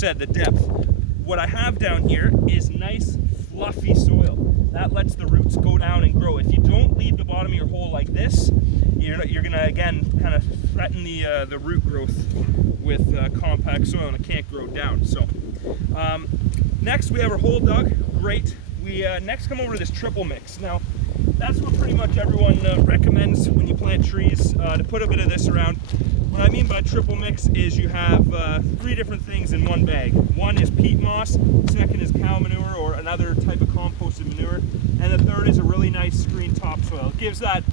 said, the depth. What I have down here is nice fluffy soil. That lets the roots go down and grow. If you don't leave the bottom of your hole like this, you're gonna again kind of threaten the root growth with compact soil, and it can't grow down. So next we have our hole dug. Great. We next come over to this triple mix. Now that's what pretty much everyone recommends when you plant trees, to put a bit of this around. What I mean by triple mix is you have 3 different things in one bag. One is peat moss, second is cow manure or another type of composted manure, and the third is a really nice screen topsoil. It gives that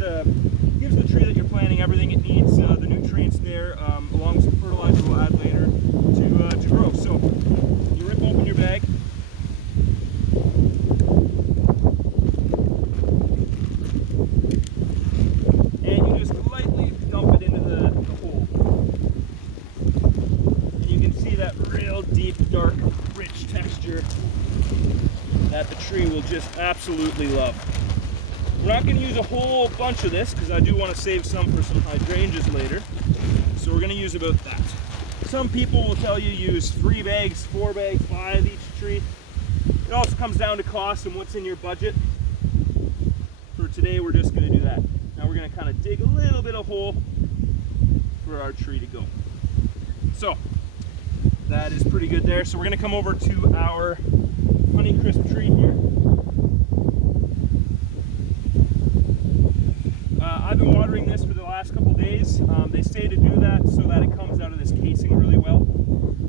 gives the tree that you're planting everything it needs, the nutrients there, along with some fertilizer we'll add later to grow. So you rip open your bag. Dark, rich texture that the tree will just absolutely love. We're not going to use a whole bunch of this because I do want to save some for some hydrangeas later. So we're going to use about that. Some people will tell you use 3 bags, 4 bags, 5 each tree. It also comes down to cost and what's in your budget. For today, we're just going to do that. Now we're going to kind of dig a little bit of hole for our tree to go. So that is pretty good there. So we're going to come over to our Honeycrisp tree here. I've been watering this for the last couple days. They say to do that so that it comes out of this casing really well.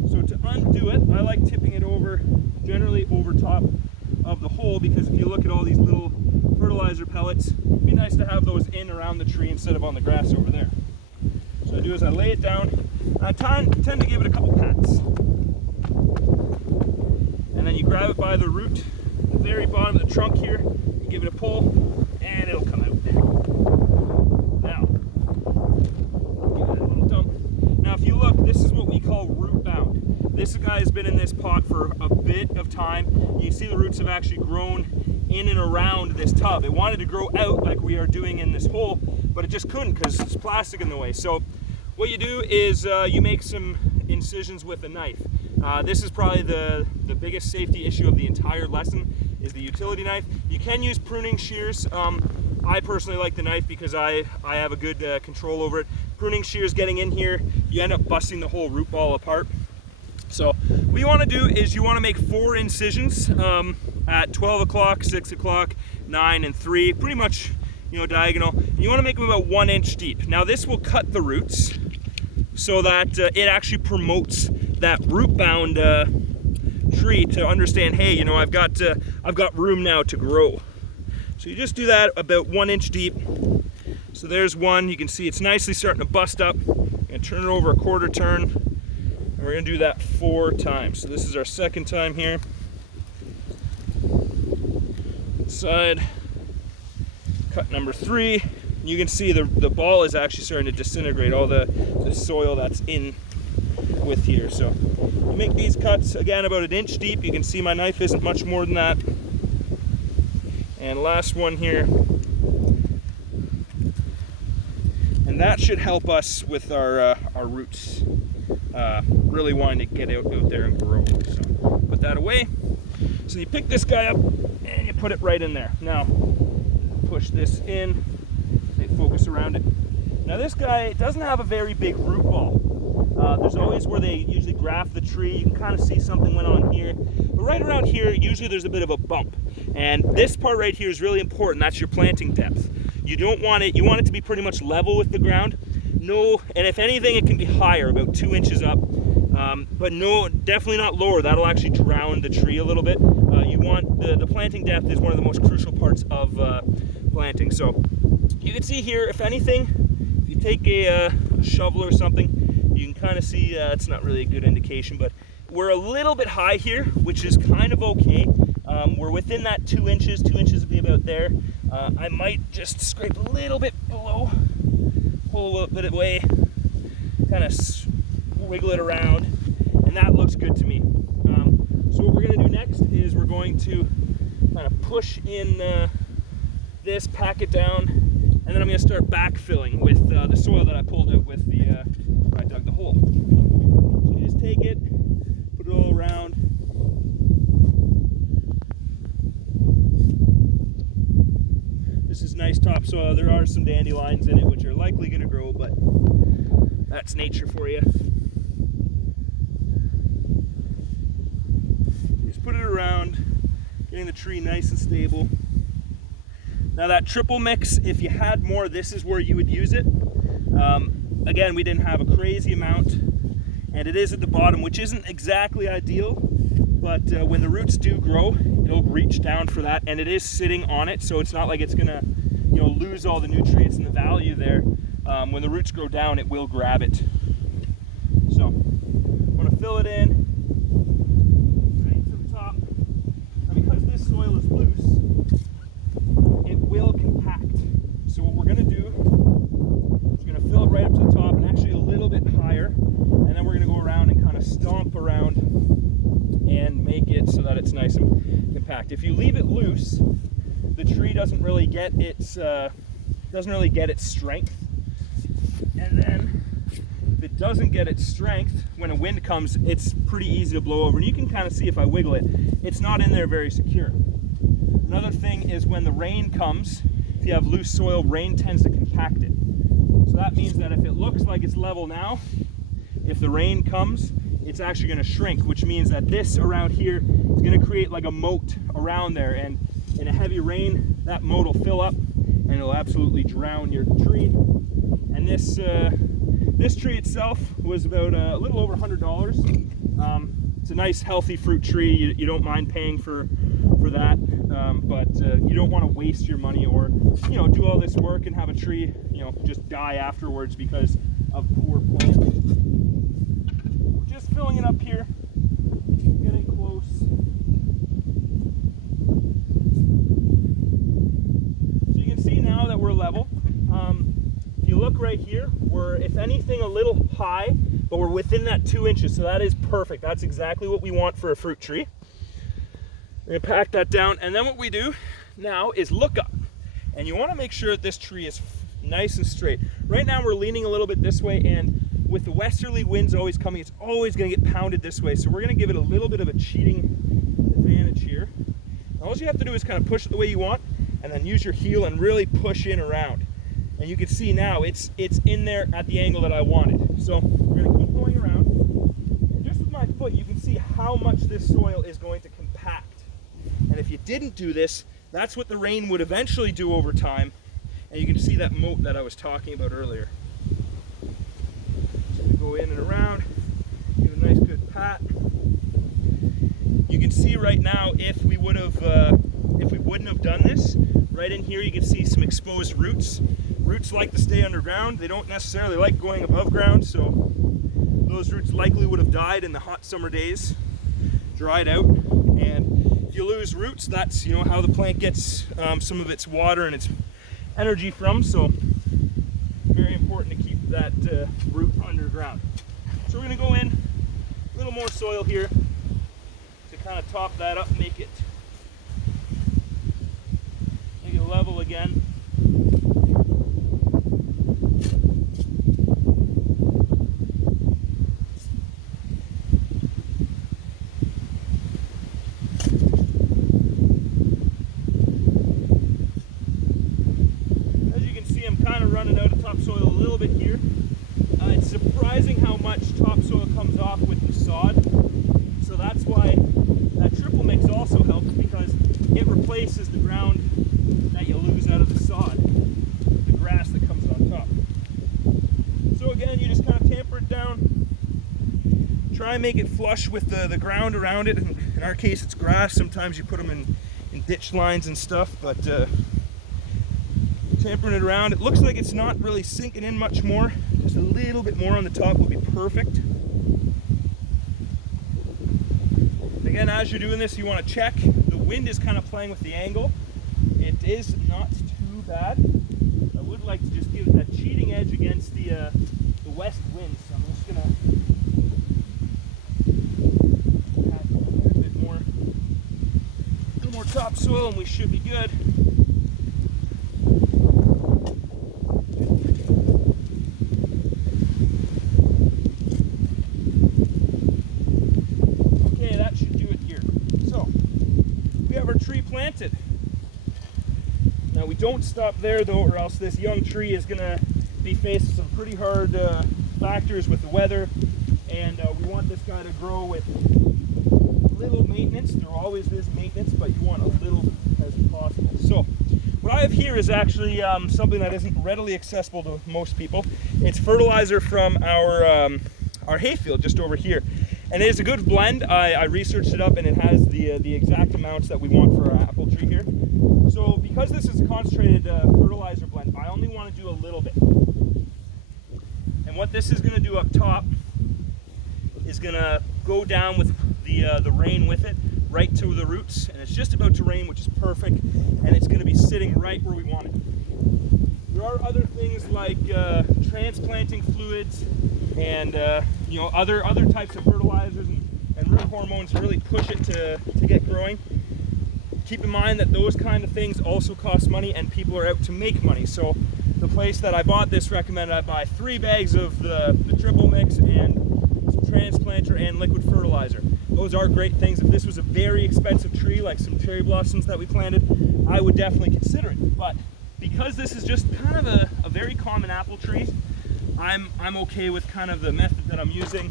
So to undo it, I like tipping it over, generally over top of the hole, because if you look at all these little fertilizer pellets, it'd be nice to have those in around the tree instead of on the grass over there. So I do is I lay it down, and I tend to give it a couple pats. And then you grab it by the root, the very bottom of the trunk here, you give it a pull, and it'll come out. Now, give it a little dump. Now if you look, this is what we call root bound. This guy has been in this pot for a bit of time. You see the roots have actually grown in and around this tub. It wanted to grow out like we are doing in this hole, but it just couldn't because there's plastic in the way. So what you do is you make some incisions with a knife. This is probably the biggest safety issue of the entire lesson, is the utility knife. You can use pruning shears. I personally like the knife because I have a good control over it. Pruning shears getting in here, you end up busting the whole root ball apart. So what you want to do is you want to make 4 incisions at 12 o'clock, 6 o'clock, 9 and 3, pretty much, you know, diagonal. And you want to make them about 1 inch deep. Now this will cut the roots so that it actually promotes that root bound tree to understand, hey, you know, I've got room now to grow. So you just do that about 1 inch deep. So there's one. You can see it's nicely starting to bust up. I'm gonna turn it over a quarter turn, and we're gonna do that 4 times. So this is our second time here. Side, cut number 3. You can see the ball is actually starting to disintegrate all the soil that's in with here. So you make these cuts again about 1 inch deep. You can see my knife isn't much more than that. And last one here. And that should help us with our roots really wanting to get out there and grow. So put that away. So you pick this guy up and you put it right in there. Now push this in. They focus around it. Now this guy doesn't have a very big root ball. There's always where they usually graft the tree. You can kind of see something went on here. But right around here, usually there's a bit of a bump. And this part right here is really important. That's your planting depth. You don't want it, you want it to be pretty much level with the ground. No, and if anything, it can be higher, about 2 inches up. But no, definitely not lower. That'll actually drown the tree a little bit. You want, the planting depth is one of the most crucial parts of planting. So you can see here, if anything, if you take a shovel or something, you can kind of see it's not really a good indication, but we're a little bit high here, which is kind of okay. We're within that 2 inches. 2 inches would be about there. I might just scrape a little bit below, pull a little bit away, kind of wiggle it around, and that looks good to me. So what we're going to do next is we're going to kind of push in this, pack it down, and then I'm going to start backfilling with the soil that I pulled out with the where I dug the hole. So you just take it, put it all nice topsoil. There are some dandelions in it, which are likely going to grow, but that's nature for you. Just put it around, getting the tree nice and stable. Now that triple mix, if you had more, this is where you would use it. Again, we didn't have a crazy amount, and it is at the bottom, which isn't exactly ideal, but when the roots do grow, it'll reach down for that, and it is sitting on it, so it's not like it's gonna, you know, lose all the nutrients and the value there. When the roots grow down, it will grab it. So I'm gonna fill it in right to the top. Now because this soil is loose, it will compact. So what we're gonna do is we're gonna fill it right up to the top and actually a little bit higher, and then we're gonna go around and kind of stomp around and make it so that it's nice and compact. If you leave it loose, the tree doesn't really get its strength. And then if it doesn't get its strength, when a wind comes, it's pretty easy to blow over. And you can kind of see if I wiggle it, it's not in there very secure. Another thing is when the rain comes, if you have loose soil, rain tends to compact it. So that means that if it looks like it's level now, if the rain comes, it's actually going to shrink, which means that this around here is going to create like a moat around there, and in a heavy rain that moat will fill up and it'll absolutely drown your tree. And this tree itself was about a little over $100. It's a nice healthy fruit tree. You don't mind paying for that, but you don't want to waste your money or, you know, do all this work and have a tree, you know, just die afterwards because of poor planting. Just filling it up here, getting close. So you can see now that we're level. If you look right here, we're, if anything, a little high, but we're within that 2 inches, so that is perfect. That's exactly what we want for a fruit tree. We're gonna pack that down, and then what we do now is look up. And you wanna make sure that this tree is nice and straight. Right now we're leaning a little bit this way, and with the westerly winds always coming, it's always gonna get pounded this way. So we're gonna give it a little bit of a cheating advantage here. And all you have to do is kind of push it the way you want, and then use your heel and really push in around. And you can see now it's in there at the angle that I wanted. So we're gonna keep going around. And just with my foot, you can see how much this soil is going to compact. And if you didn't do this, that's what the rain would eventually do over time. And you can see that moat that I was talking about earlier. So we go in and around, give a nice good pat. You can see right now if we wouldn't have done this, right in here you can see some exposed roots. Roots like to stay underground. They don't necessarily like going above ground, so those roots likely would have died in the hot summer days, dried out. And if you lose roots, that's, you know, how the plant gets some of its water and its energy from. So very important to keep that root underground. So we're going to go in a little more soil here to kind of top that up, make it level again. Running out of topsoil a little bit here. It's surprising how much topsoil comes off with the sod. So that's why that triple mix also helps, because it replaces the ground that you lose out of the sod, the grass that comes on top. So again, you just kind of tamper it down. Try and make it flush with the ground around it. In our case, it's grass. Sometimes you put them in ditch lines and stuff, but tampering it around. It looks like it's not really sinking in much more. Just a little bit more on the top will be perfect. Again, as you're doing this, you want to check. The wind is kind of playing with the angle. It is not too bad. I would like to just give it that cheating edge against the west wind. So I'm just gonna add a little more topsoil, and we should be good. Planted. Now we don't stop there though, or else this young tree is going to be facing some pretty hard factors with the weather, and we want this guy to grow with little maintenance. There always is maintenance, but you want a little as possible. So what I have here is actually something that isn't readily accessible to most people. It's fertilizer from our hayfield just over here, and it is a good blend. I researched it up, and it has the exact amounts that we want for our apple tree here. So because this is a concentrated fertilizer blend, I only want to do a little bit. And what this is going to do up top is going to go down with the rain with it right to the roots, and it's just about to rain, which is perfect, and it's going to be sitting right where we want it. There are other things like transplanting fluids and you know, other types of fertilizers and root hormones to really push it to get growing. Keep in mind that those kind of things also cost money, and people are out to make money. So the place that I bought this recommended I buy 3 bags of the triple mix and some transplanter and liquid fertilizer. Those are great things. If this was a very expensive tree, like some cherry blossoms that we planted, I would definitely consider it. But because this is just kind of a very common apple tree, I'm okay with kind of the method that I'm using,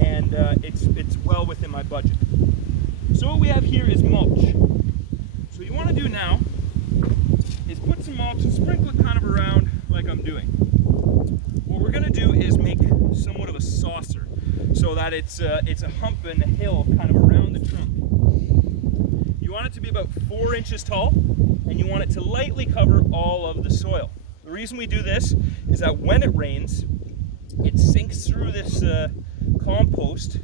and it's well within my budget. So what we have here is mulch. So what you want to do now is put some mulch and sprinkle it kind of around like I'm doing. What we're going to do is make somewhat of a saucer, so that it's a hump and a hill kind of around the trunk. You want it to be about 4 inches tall, and you want it to lightly cover all of the soil. The reason we do this is that when it rains, it sinks through this compost,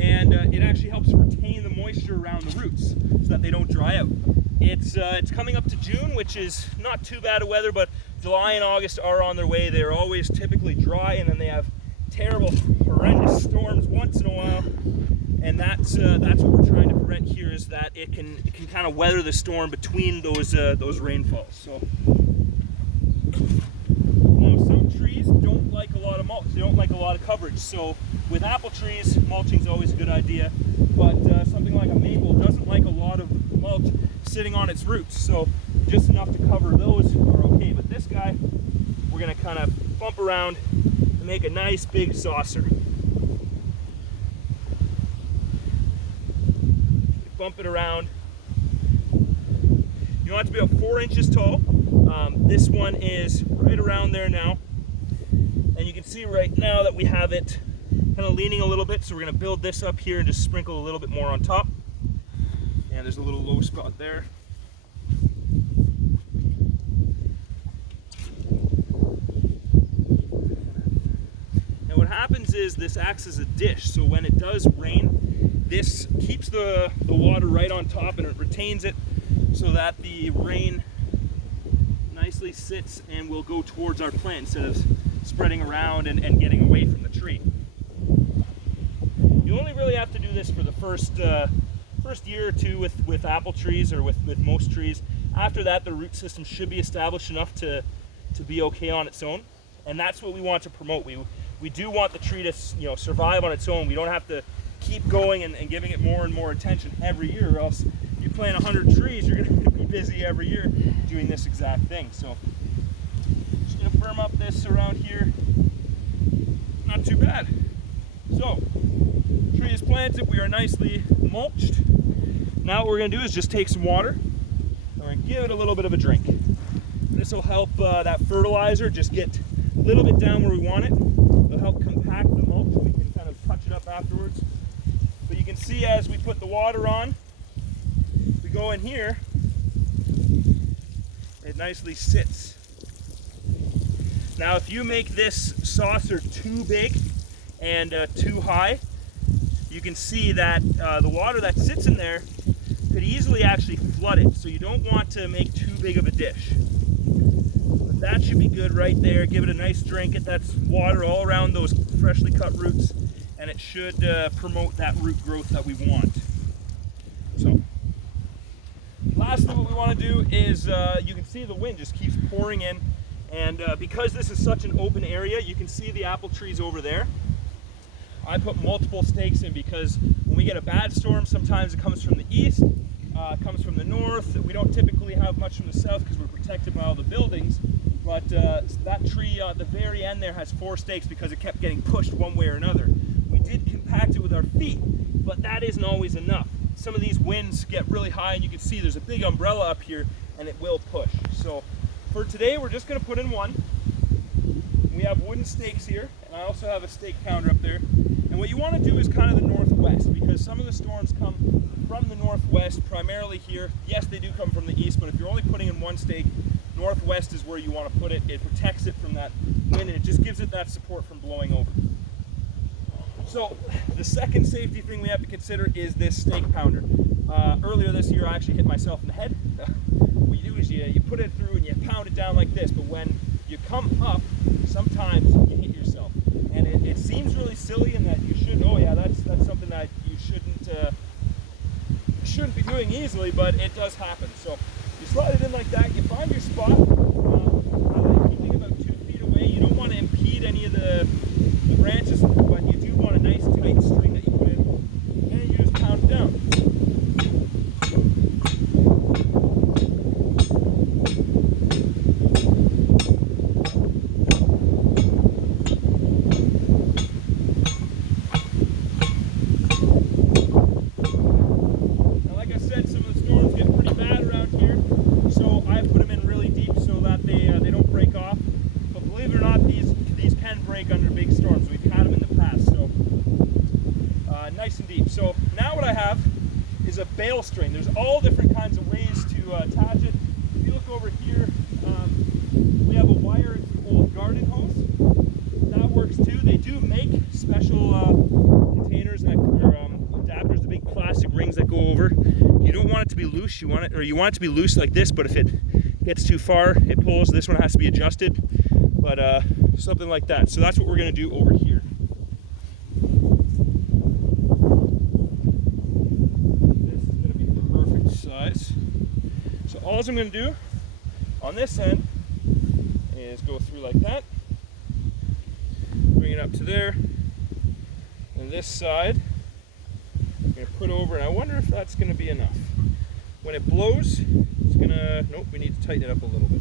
and it actually helps retain the moisture around the roots so that they don't dry out. It's coming up to June, which is not too bad of weather, but July and August are on their way. They're always typically dry, and then they have terrible, horrendous storms once in a while. And that's what we're trying to prevent here, is that it can kind of weather the storm between those rainfalls. So now some trees don't like a lot of mulch. They don't like a lot of coverage. So with apple trees, mulching is always a good idea. But something like a maple doesn't like a lot of mulch sitting on its roots. So just enough to cover those are okay. But this guy, we're going to kind of bump around and make a nice big saucer. Bump it around. You want it to be about 4 inches tall. This one is right around there now, and you can see right now that we have it kind of leaning a little bit, so we're going to build this up here and just sprinkle a little bit more on top. And there's a little low spot there. And what happens is this acts as a dish, so when it does rain, this keeps the water right on top, and it retains it so that the rain nicely sits and will go towards our plant instead of spreading around and getting away from the tree. You only really have to do this for the first year or two with apple trees, or with most trees. After that, the root system should be established enough to be okay on its own, and that's what we want to promote. We do want the tree to survive on its own. We don't have to keep going and giving it more and more attention every year, or else if you plant 100 trees, you're going to be busy every year doing this exact thing. So just going to firm up this around here. Not too bad. So tree is planted, we are nicely mulched. Now what we're going to do is just take some water and we're going to give it a little bit of a drink. This will help that fertilizer just get a little bit down where we want it. It'll help compact the mulch. We can kind of touch it up afterwards. But you can see as we put the water on, we go in here, it nicely sits. Now if you make this saucer too big and too high, you can see that the water that sits in there could easily actually flood it. So you don't want to make too big of a dish. But that should be good right there. Give it a nice drink. That's water all around those freshly cut roots, and it should promote that root growth that we want. So lastly, what we want to do is you can see the wind just keeps pouring in, and because this is such an open area, you can see the apple trees over there. I put multiple stakes in because when we get a bad storm, sometimes it comes from the east, comes from the north. We don't typically have much from the south because we're protected by all the buildings. But that tree at the very end there has 4 stakes because it kept getting pushed one way or another. We did compact it with our feet, but that isn't always enough. Some of these winds get really high, and you can see there's a big umbrella up here, and it will push. So for today, we're just going to put in one. We have wooden stakes here, and I also have a stake pounder up there. And what you want to do is kind of the northwest, because some of the storms come from the northwest, primarily here. Yes, they do come from the east, but if you're only putting in one stake, northwest is where you want to put it. It protects it from that wind, and it just gives it that support from blowing over. So the second safety thing we have to consider is this stake pounder. Earlier this year, I actually hit myself in the head. What you do is you put it through and you pound it down like this, but when you come up, sometimes you hit yourself. And it seems really silly in that you should, oh yeah, that's something that you shouldn't be doing easily, but it does happen. So you slide it in like that, you find your spot. I like keeping about 2 feet away. You don't want to impede any of the branches, but you do want a nice tight string that you put in, and you just pound it down. Now, like I said, some of the storms get pretty bad around here, so I put them in really deep so that they don't break off. But believe it or not, these can break under big storms. We've had them in the past, so nice and deep. So now what I have is a bail string. There's all different kinds of ways to attach it. If you look over here, we have a wire. It's an old garden hose. That works too. They do make special containers that are adapters, the big plastic rings that go over. You don't want it to be loose. You want it to be loose like this, but if it gets too far, it pulls. This one has to be adjusted. But something like that. So that's what we're going to do over here. This is going to be the perfect size. So all I'm going to do on this end is go through like that, bring it up to there, and this side I'm going to put over, and I wonder if that's going to be enough. When it blows, it's going to, nope, we need to tighten it up a little bit.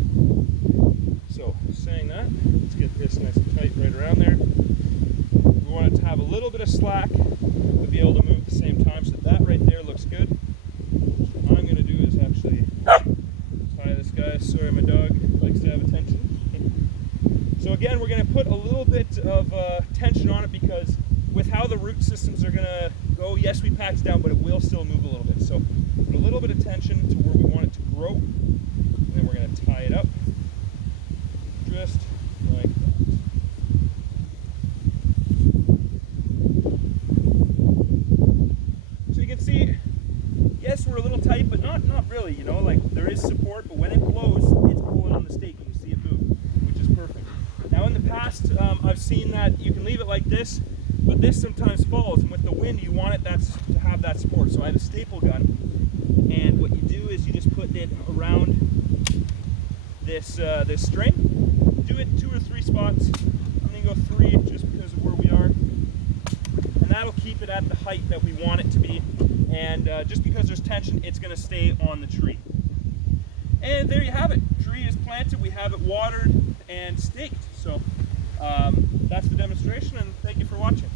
So, saying that, let's get this nice and tight right around there. We want it to have a little bit of slack to be able to move at the same time, so that right there looks good. So what I'm going to do is actually tie this guy. Sorry, my dog likes to have attention. So again, we're going to put a little bit of tension on it because with how the root systems are going to go, yes, we packed down, but it will still move a little bit. So put a little bit of tension to where we want it to grow, and then we're going to tie it up. Just like that. So you can see, yes, we're a little tight, but not really, you know, like there is support, but when it blows, it's pulling on the stake and you see it move, which is perfect. Now in the past, I've seen that you can leave it like this, but this sometimes falls, and with the wind, you want it to have that support. So I have a staple gun, and what you do is you just put it around this string. Do it 2 or 3 spots. I'm going to go 3 just because of where we are. And that'll keep it at the height that we want it to be. And just because there's tension, it's going to stay on the tree. And there you have it. Tree is planted. We have it watered and staked. So that's the demonstration, and thank you for watching.